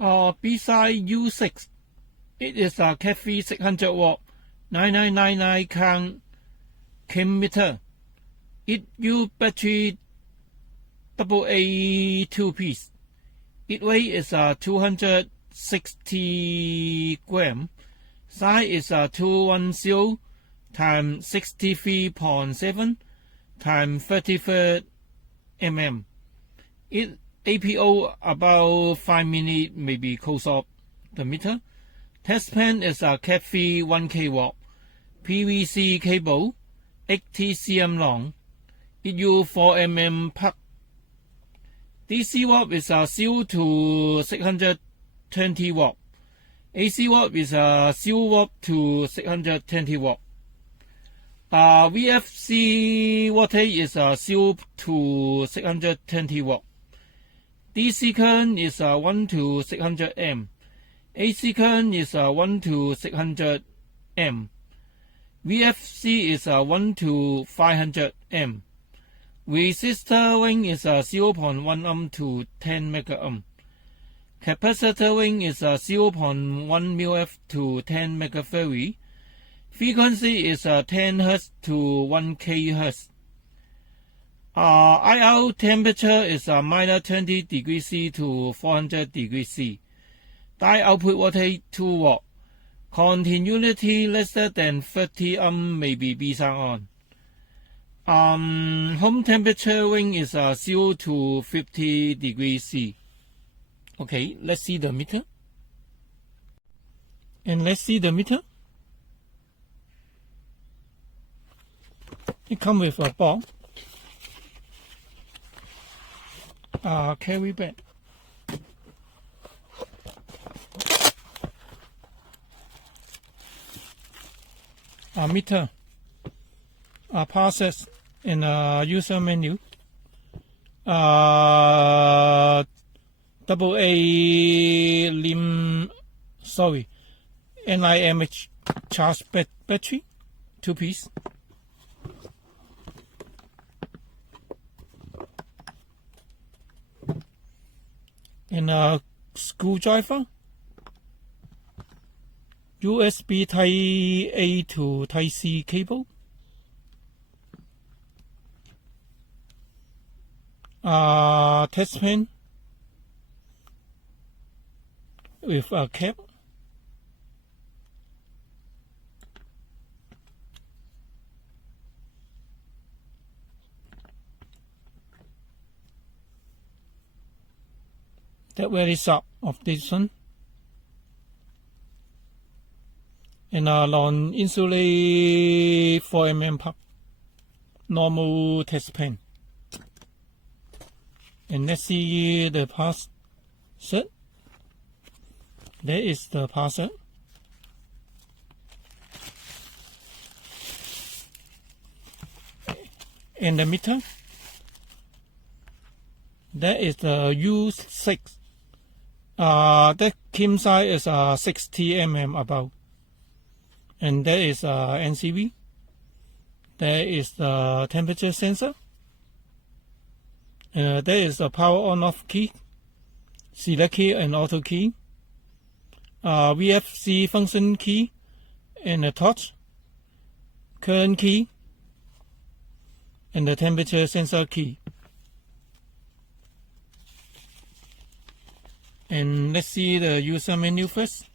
BSIDE U6. It is a CATIII600V 9999 count meter. It use battery AA 2-piece. Its weight is 260 grams. Size is 210 times 63.7 times 33 mm. It APO about 5 minutes, maybe close off the meter. Testpen is a CATIII1kW PVC cable, 80 cm long. It use 4 mm plug. DC watt is 0 to 620 watt. AC watt is 0 watt to 620 watt. VFC voltage is 0 to 620 watt. DC current is 1 to 600 amp. AC current is 1 to 600 amp. VFC is 1 to 500 amp. Resistor ring is 0.1 ohm to 10 mega ohm. Capacitor ring is 0.1 mF to 10 megafarad. Frequency is 10 Hz to 1 kHz. IR temperature is minus 20 degrees C to 400 degrees C. Die output voltage 2 watt. Continuity less than 30 ohm may be BSIDE on. Home temperature range is 0 to 50 degrees C. Okay, let's see the meter. And let's see the meter. It comes with a ball. Carry bag. Meter. Process and user menu. AA NIMH charge battery, 2-piece. And a screwdriver, USB Type A to Type C cable, testpen with a cap, that very sharp of this one, and a long insulated 4 mm plug, normal test pen. And let's see the pass set. There is the parser. And the meter. That is the U6. That kim size is 60 mm above. And there is NCV. There is the temperature sensor. There is the power on off key, select key and auto key, VFC function key, and a torch, current key, and the temperature sensor key. And let's see the user menu first.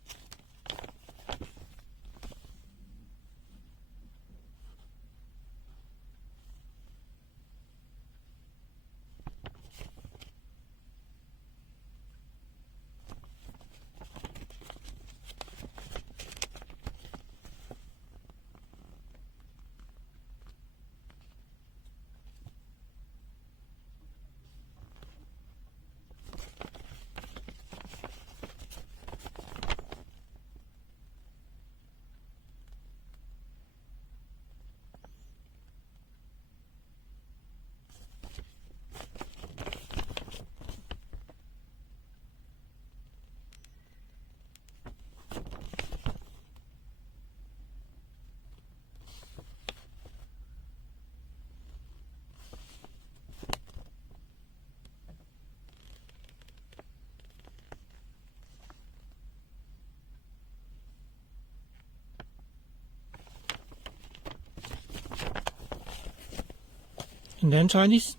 and then try this.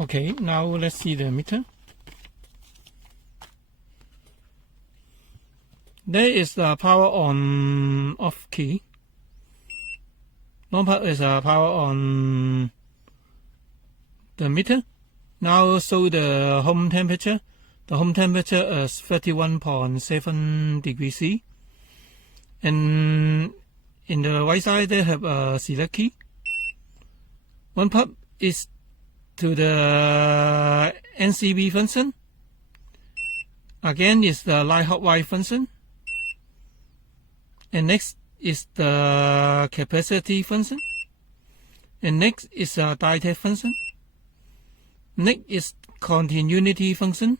Okay, now let's see the meter. There is the power on off key. Long part is a power on the meter. Now show the home temperature. The home temperature is 31.7 degrees C. And in the right side they have a select key. One part is to the NCB function. Again is the light hot white function. And next is the capacity function. And next is a diode function. Next is continuity function.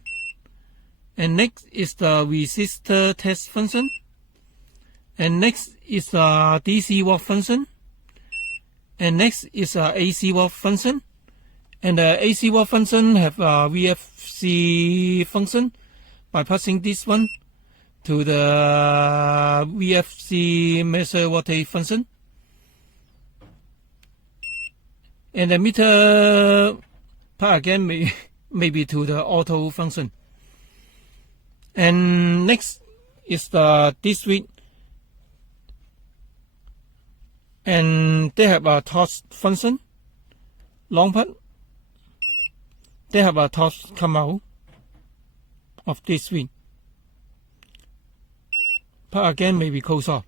And next is the resistor test function. And next is the DC watt function. And next is a AC watt function. And the AC watt function have a VFC function by passing this one to the VFC measure voltage function. And the meter part again may be to the auto function. And next is the discrete. And they have a torch function. Long part. They have a torch come out of this switch. Part again may be closed off.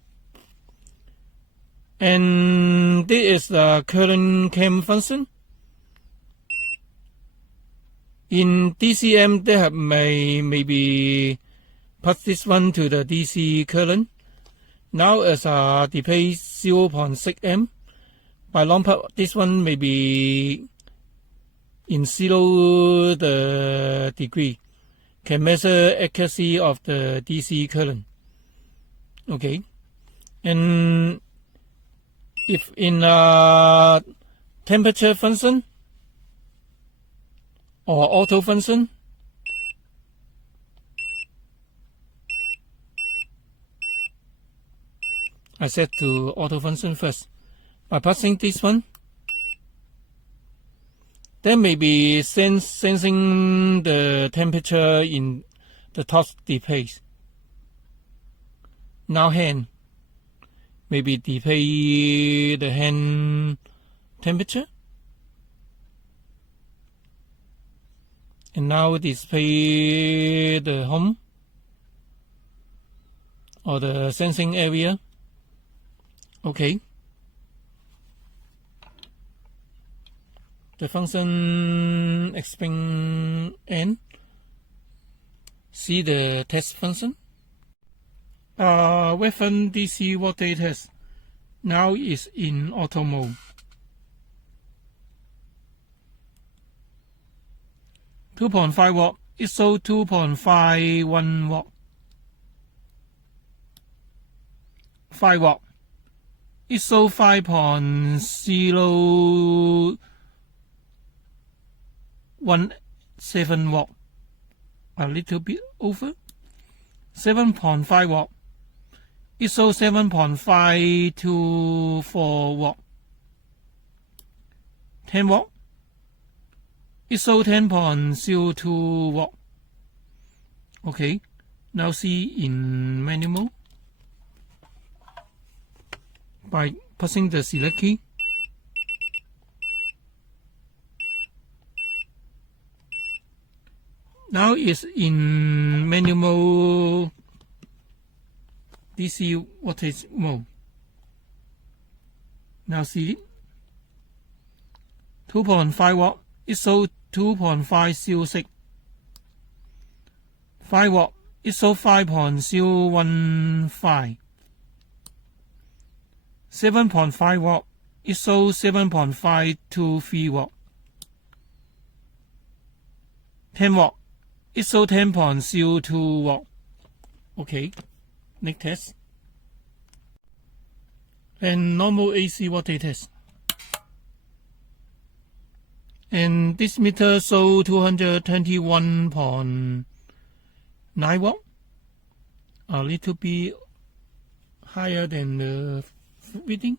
And this is the current cam function. In DCM they have maybe pass this one to the DC current. Now as a display 0.6 amp. By long part this one may be in 0 the degree, can measure accuracy of the DC current. Okay, and if in a temperature function or auto function, I set to auto function first. By passing this one, then maybe sensing the temperature in the top displays. Now hand, maybe display the hand temperature. And now display the home or the sensing area. Okay. The function expand n. See the test function. Weapon DC voltage test now is in auto mode. 2.5 watt. It shows 2.51 watt. 5 watt. It shows 5.017 watt, a little bit over. 7.5 watt. It shows 7.524 watt. 10 watt. It shows 10.02 watt. Okay, now see in manual mode by pressing the select key. Now it's in manual mode, DC voltage mode. Now see it. 2.5 watt. It shows 2.506. 5 watt. ISO 5.015 7.5 watt ISO 7.523 watt 10 watt ISO 10.02 watt. Okay, next test. And normal AC voltage test. And this meter show 221.9 watt, a little bit higher than the reading.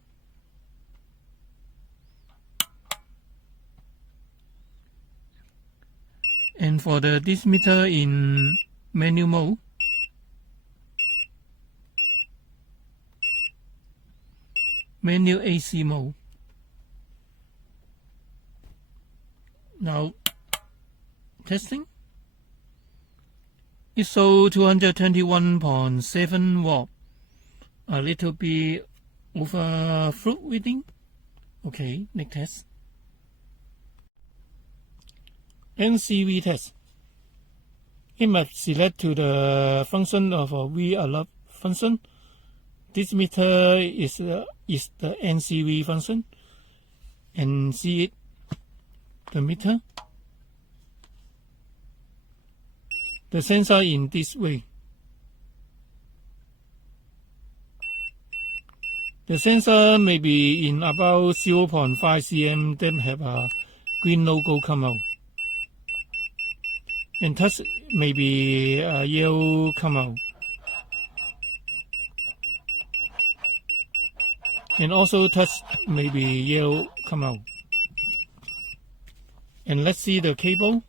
And for this meter in manual mode, manual AC mode. Now testing. ISO 221.7 watt, a little bit over fruit reading. Okay, next test. NCV test. It must select to the function of a V alert function. This meter is the NCV function, and see it, the meter, the sensor in this way. The sensor may be in about 0.5 cm, then have a green logo come out. And touch maybe a yellow come out. And also touch maybe yellow come out. And let's see the cable.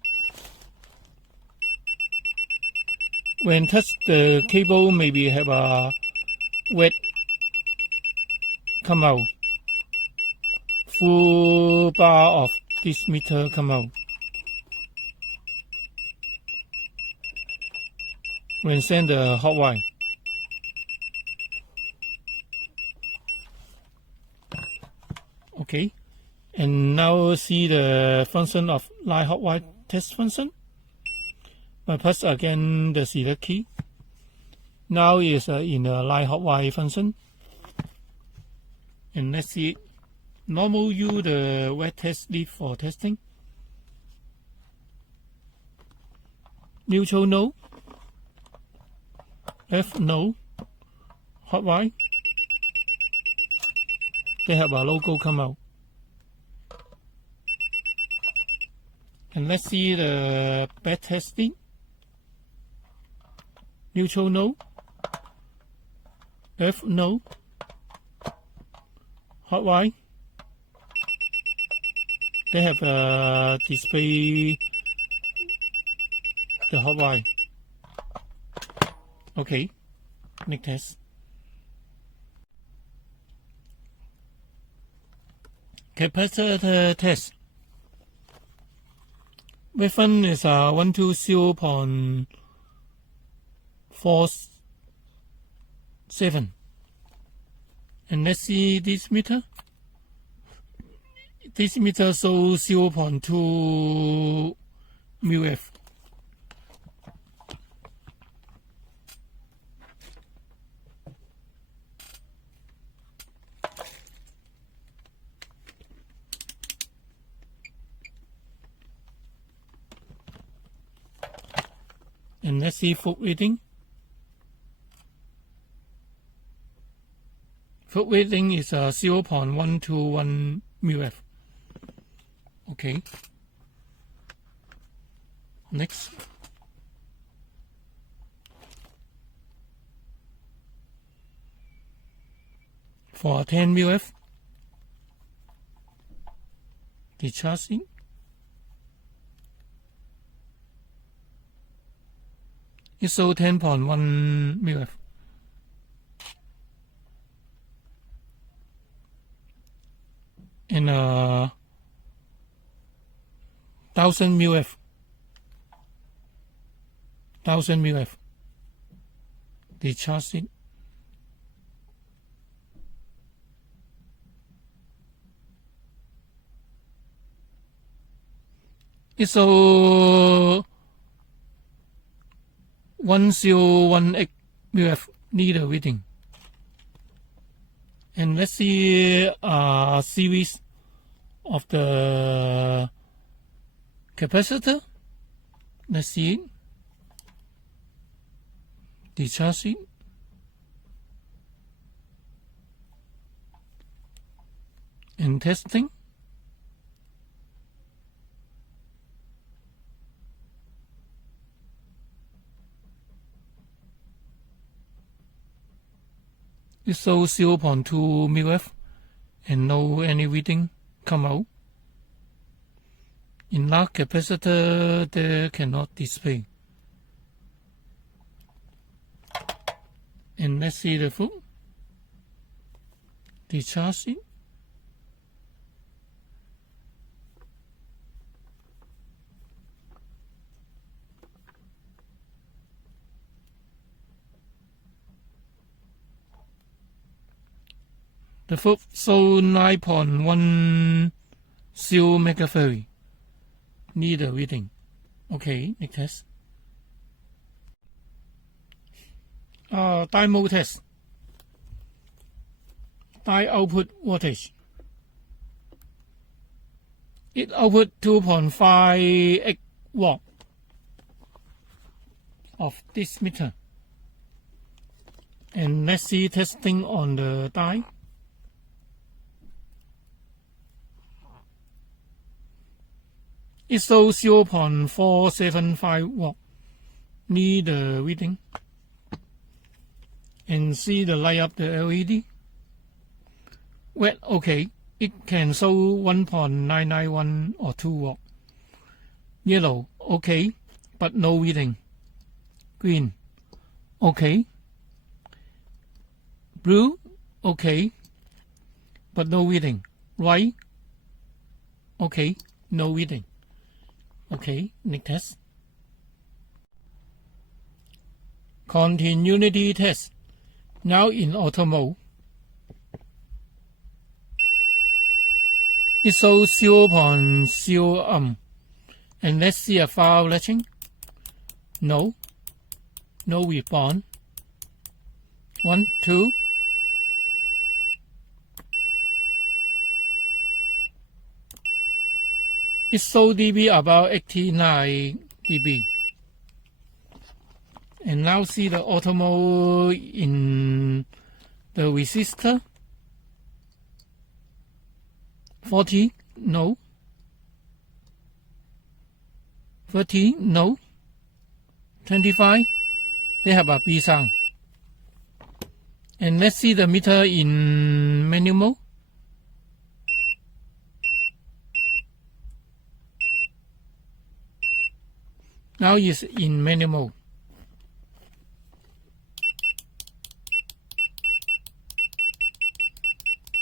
When touch the cable, maybe have a wet come out. Full bar of this meter come out. When send the hot wire. Okay, and now see the function of line hot wire test function. I press again the select key. Now is in the line hot wire function. And let's see. Normal use the wet test lead for testing. Neutral no. F no. Hot wire. They have a logo come out. And let's see the back testing. Neutral no. F no. Hot wire. They have a display the hot wire. Okay, next test. Capacitor test. Waveform is 120.47. And let's see this meter. This meter shows 0.2 μF. And let's see foot reading. Foot reading is 0.121 μF. Okay. Next. For 10 μF, discharging. ISO 10.1 μF. And 1000 μF. 1000 μF. Discharging. ISO 1018 μF needle reading. And let's see a series of the capacitor. Let's see it. Discharge it. And testing. It shows 0.2 μF and no any reading come out. In large capacitor, they cannot display. And let's see the full. Discharge it. The foot show 9.10 megafarad. Need a reading. Okay, next test. Die mode test. Die output voltage. It output 2.58 watt of this meter. And let's see testing on the die. It shows 0.475 watt. Need the reading. And see the light up the LED. Well, okay. It can show 1.991 or 2 watt. Yellow, okay, but no reading. Green, okay. Blue, okay, but no reading. White, okay, no reading. Okay, next test. Continuity test. Now in auto mode. It shows 0.0 And let's see a file latching. No. No response. 1, 2. It shows dB about 89 dB. And now see the auto mode in the resistor. 40, no. 30, no. 25, they have a B sound. And let's see the meter in manual mode. Now it's in manual mode.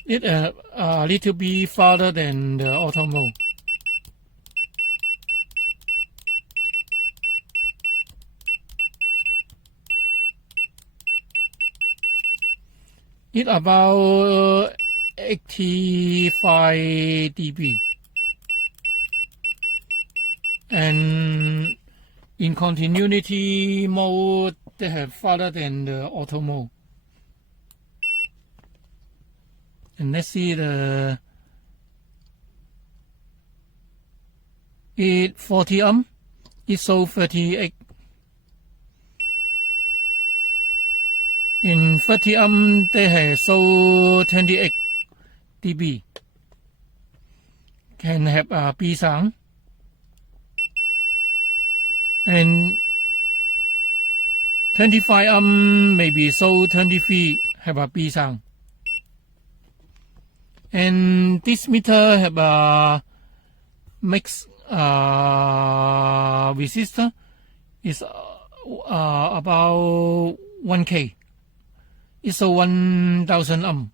It's a little bit farther than the auto mode. It's about 85 dB. And in continuity mode, they have farther than the auto mode. And let's see the 40 it shows 38. In 30 they have show 28 dB. Can have a B sound. And 25 maybe show 23 have a B sound. And this meter have a mix resistor is about 1K. It's a 1000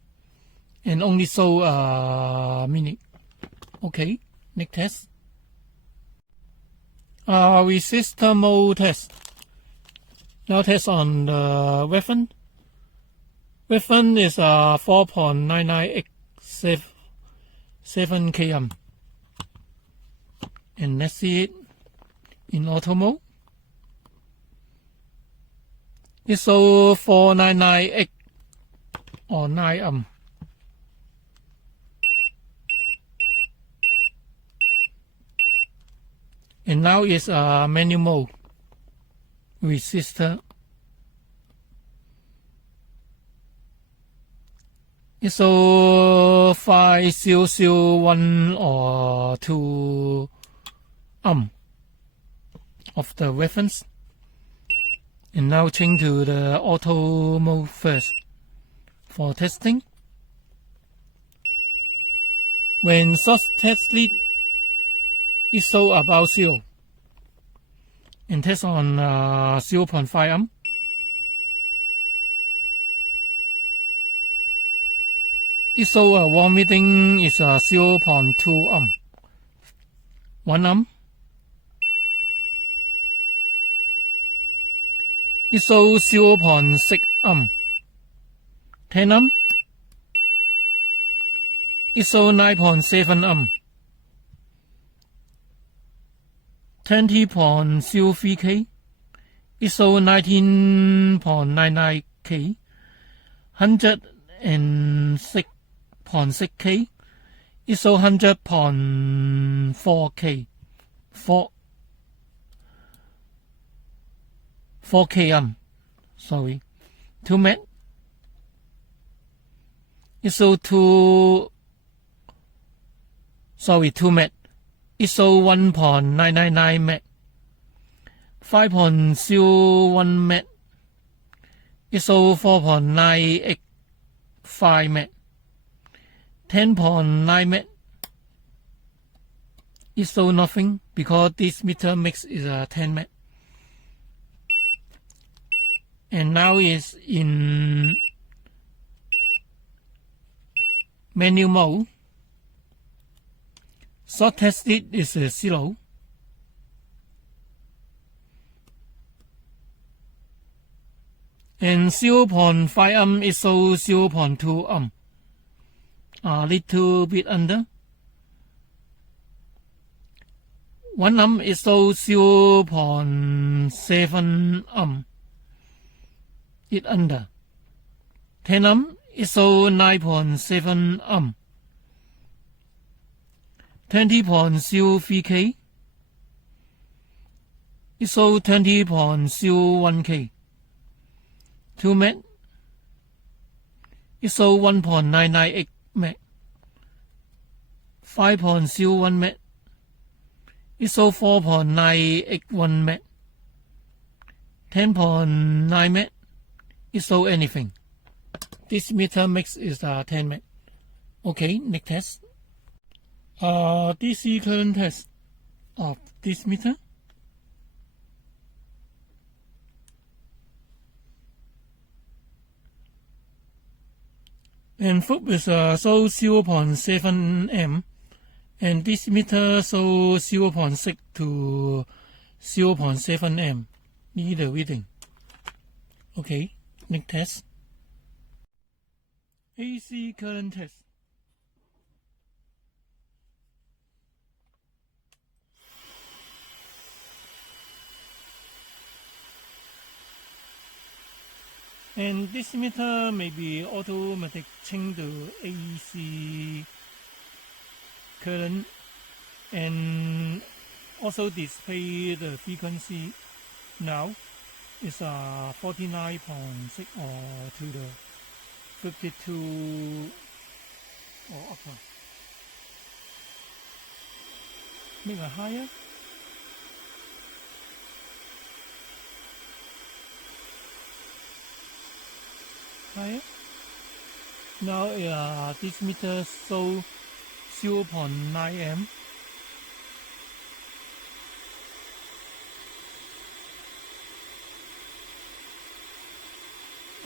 and only show a minute. Okay, next test. Resistor mode test. Now test on the weapon. Weapon is 4.9987 km. And let's see it in auto mode. ISO 499X or 9 ohm. And now is a manual mode. Resistor. ISO 5001 or 2 ohm of the reference. And now change to the auto mode first for testing. When source tested, it shows about 0. And test on 0.5 ohm. It shows a warm reading is 0.2 ohm. 1 ohm. It shows 0.6 ohm. 10 ohm. It shows 9.7 ohm. 20.03K. It shows 19.99K. 106.6K. It shows 100.4K. 4K ohm. Sorry. 2 met. It shows 2 met. It shows 1.999 met. 5.01 met. It shows 4.985 met. 10.9 met. It shows nothing because this meter mix is a 10 met. And now is in manual mode. Short tested is 0. And 0.5 ohm is so 0.2 ohm. A little bit under. 1 ohm is so 0.7 ohm. It under. 10 ohm is so 9.7 ohm. 20.03K is so 20.01K. 2 met is so 1.998 met. 5.01 met is so 4.981 met. 10.9 met is so anything. This meter mix is 10 met. Okay, next test. DC current test of this meter. And foot is so 0.7 M, and this meter so 0.6 to 0.7 M. Need the reading. Okay, next test. AC current test. And this meter may be automatic change to AC current and also display the frequency now is 49.6 or to the 52 or upper. Make it higher. Higher. Now this meter show 0.9 M.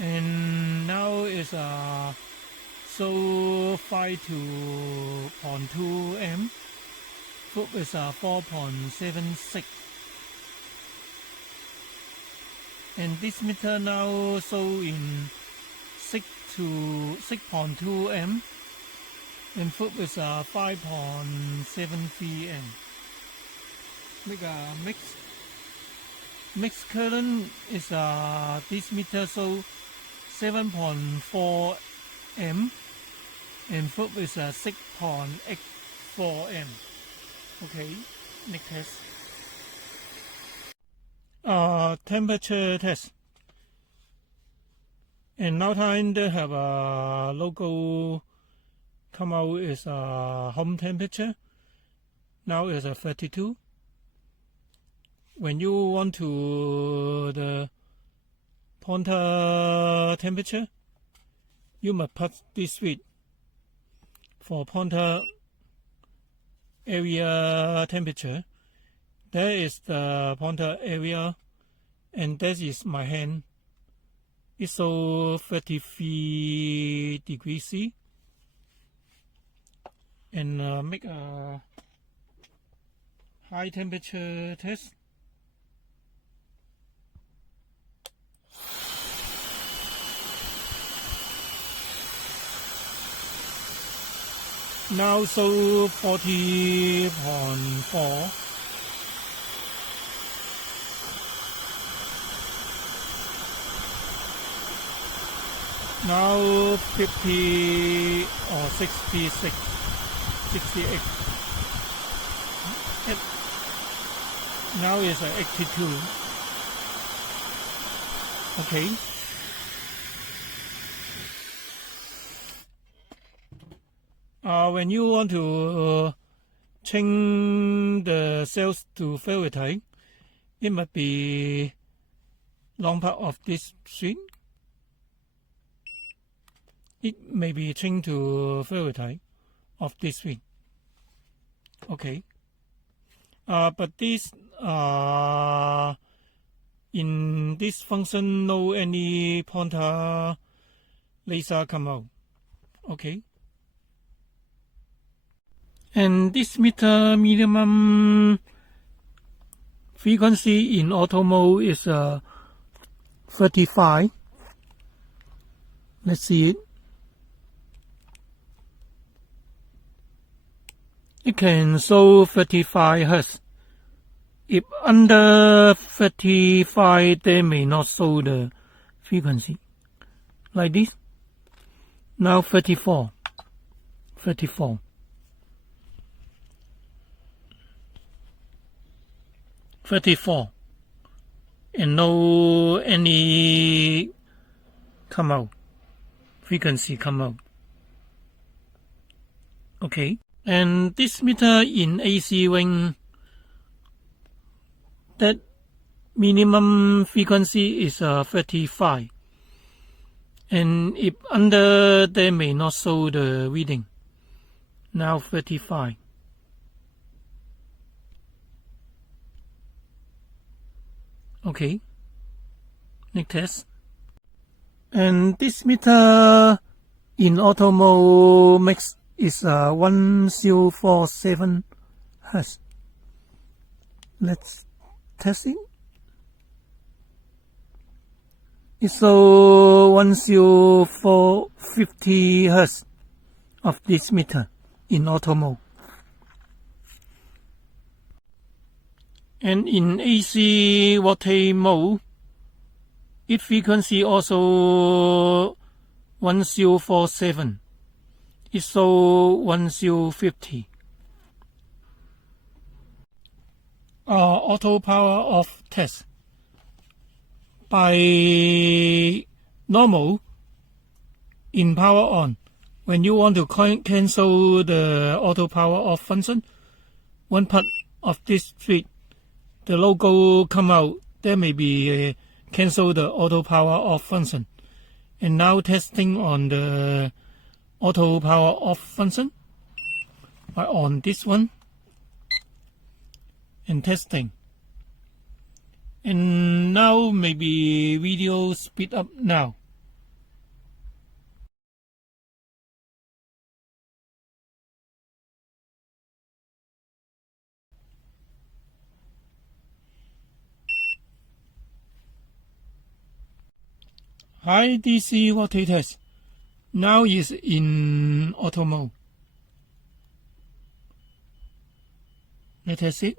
And now is so 5 to 0.2 M. Foot is 4.76. And this meter now show in 6 to 6.2 M. And foot is 5.73 M. Make a mix Max current is this meter so 7.4 amp and phobe is 6.84 amp. Okay, next test. Temperature test. And now time they have a logo come out is home temperature. Now is 32. When you want to the pointer temperature, you must put this switch for pointer area temperature. There is the pointer area, and that is my hand. It's so 33 degrees C. And make a high temperature test. Now so 40.4. Now 50 or 66, 68. Now is 82. Okay. When you want to change the cells to Faraday, it must be long part of this switch. It may be changed to Faraday of this switch. Okay. But this in this function no any pointer laser come out. Okay. And this meter minimum frequency in auto mode is 35. Let's see it. It can show 35 Hz. If under 35, they may not show the frequency. Like this. Now 34. 34. 34. And no any come out. Frequency come out. Okay. And this meter in AC ring, that minimum frequency is 35. And if under, they may not show the reading. Now 35. Okay. Next test. And this meter in auto mode max is 1047 Hz. Let's test it. It's so 10450 Hz of this meter in auto mode. And in AC voltage mode, its frequency also 1047. It's so 1050. Auto power off test. By normal, in power on, when you want to cancel the auto power off function, one part of this switch, the logo come out, there may be cancel the auto power off function. And now testing on the auto power off function by on this one and testing. And now maybe video speed up now. High DC voltage test. Now is in auto mode. Let's test it.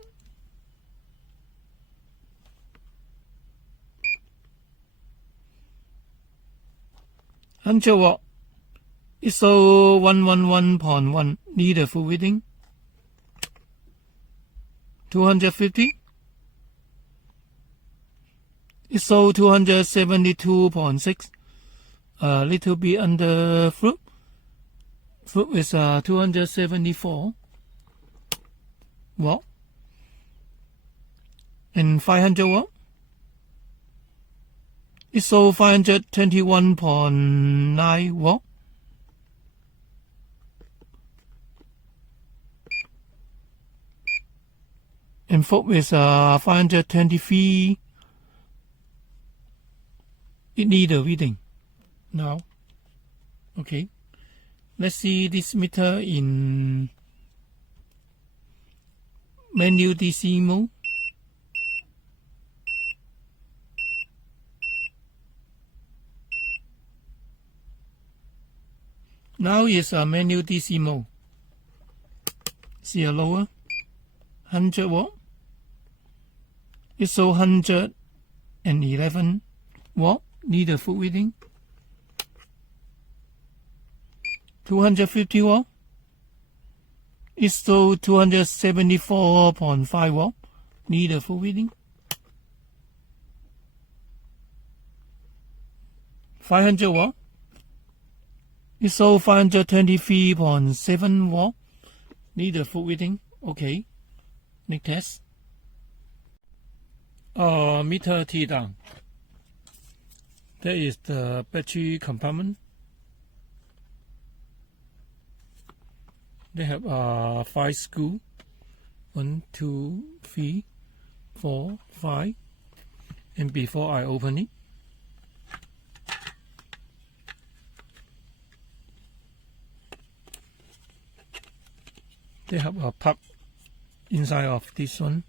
100 watt. ISO 111.1 need a full reading. 250. ISO 272.6. A little bit under fruit. Fruit is 274 watt. And 500 watt. ISO 521.9 watt. And fob is 523. It need a reading now. Okay, let's see this meter in manual DC mode. Now is a manual DC mode. See a lower 100 watt. ISO 111 watt. Need a full reading. 250 watt. ISO 274.5 watt. Need a full reading. 500 watt. ISO 523.7 watt. Need a full reading. Okay. Next test. Meter T down. There is the battery compartment. They have 5 screws. 1, 2, 3, 4, 5. And before I open it, they have a plug inside of this one.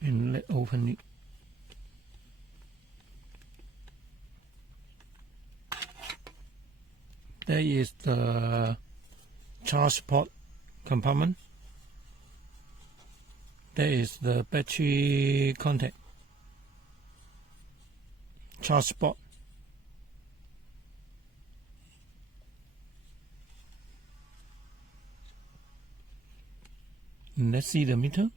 And let's open it. There is the charge port compartment. There is the battery contact. Charge port. And let's see the meter.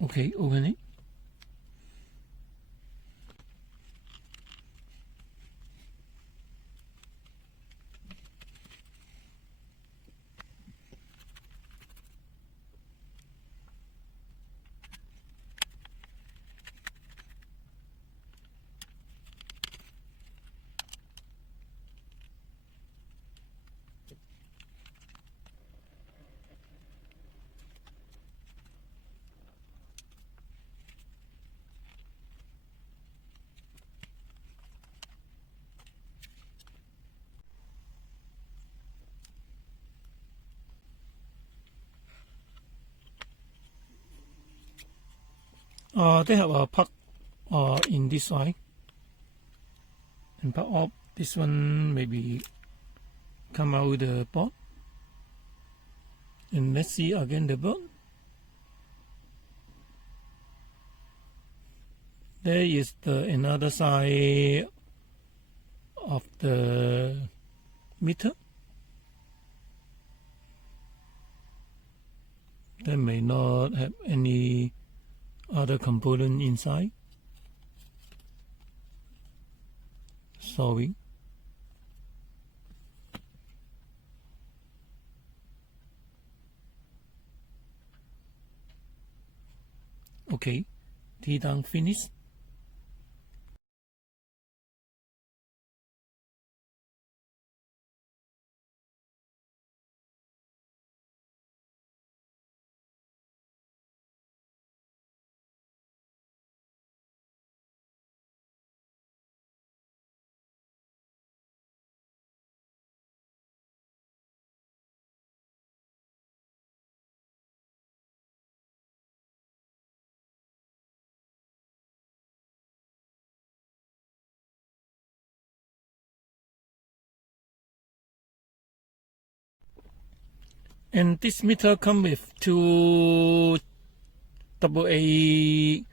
Okay, open it. They have a plug in this side, and plug off. This one maybe come out the board. And let's see again the board. There is the another side of the meter. They may not have any other component inside. Sorry. Okay, T down finished. And this meter comes with two AA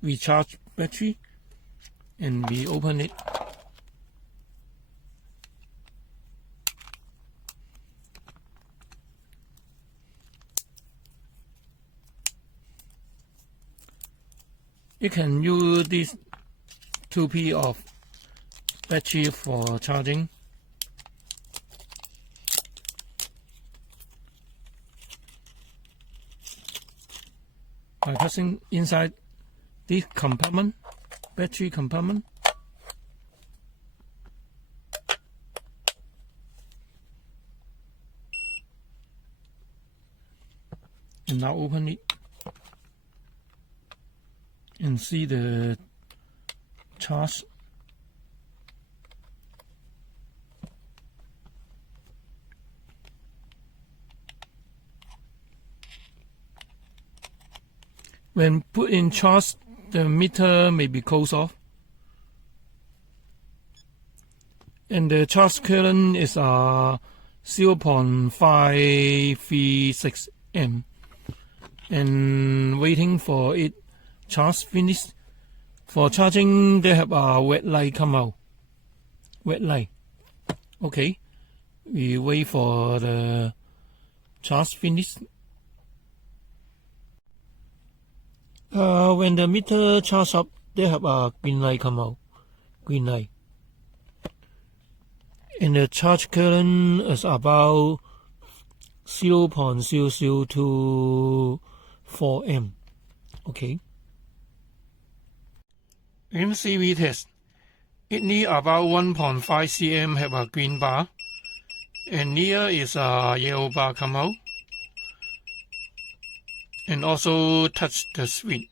recharge battery, and we open it. You can use this 2P of battery for charging. By pressing inside this compartment, battery compartment, and now open it and see the charge. When put in charge, the meter may be closed off, and the charge current is 0.536 amp, and waiting for it charge finish. For charging, they have a red light come out. Red light. Okay, we wait for the charge finish. When the meter charge up, they have a green light come out. Green light. And the charge current is about 0.0024 amp. Okay. MCV test. It needs about 1.5 cm have a green bar, and here is a yellow bar come out, and also touch the switch.